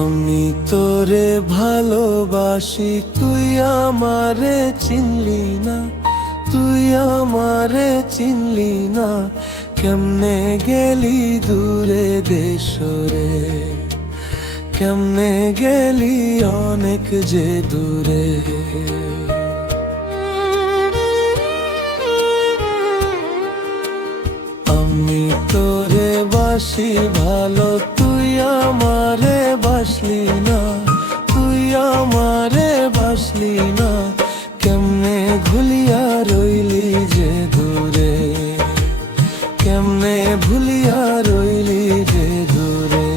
আমি তোরে ভালোবাসি, তুই আমারে চিনলি না, তুই আমারে চিনলি না। কেমনে গেলি দূরে দেশরে, কেমনে গেলি অনেক যে দূরে। আমি তোরে বাসি ভালো, তুই আমারে বাসলি না, তুই আমারে বাসলি না। কেমনে ভুলিয়া রইলি যে দূরে, কেমনে ভুলিয়া রইলি যে দূরে।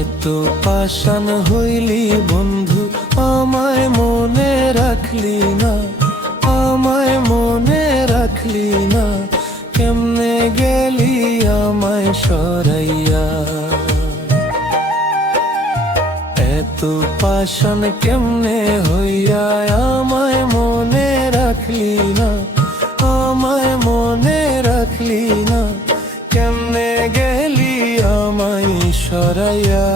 এত পাষাণ হইলি বন্ধু, আমায় মনে রাখলি না, আমায় মনে রাখলি না। কেমনে গেলি আমায় সরাইয়া, এত পাষাণ কেমনে হইয়া আমায় মনে রাখলি না, আমায় মনে রাখলি না। কেমনে গেলি আমায় সরাইয়া,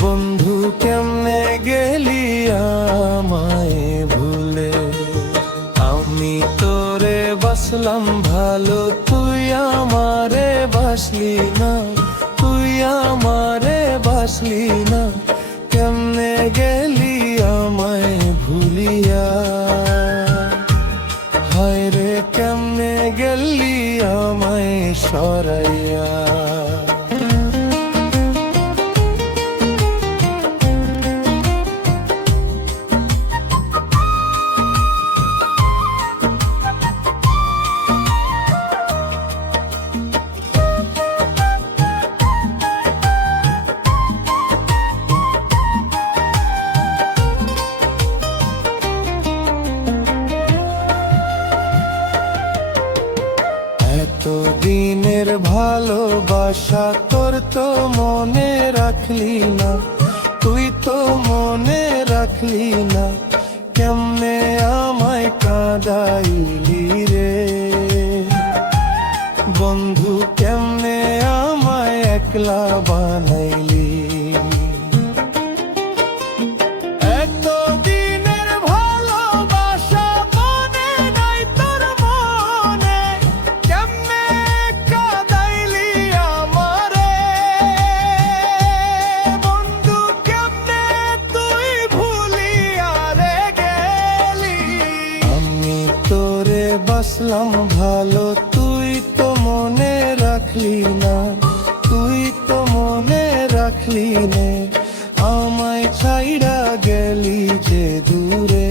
বন্ধু কেমনে গেলি আমায় ভুলে। আমি তোরে বাসলাম ভালো, তুই আমারে বাসলি না, তুই আমারে বাসলি না। কেমনে গেলি আমায় ভুলিয়া, হায় রে কেমনে গেলি আমায় সরাইয়া। এতদিনের ভালোবাসা তোর তো মনে রাখলি না, তুই তো মনে রাখলি না। কেমনে আমায় কাঁদাইলি রে বন্ধু, কেমনে আমায় একলা বানাইলি। বাসলাম ভালো, তুই তো মনে রাখলি না, তুই তো মনে রাখলি নে। আমায় ছাইড়া গেলি যে দূরে।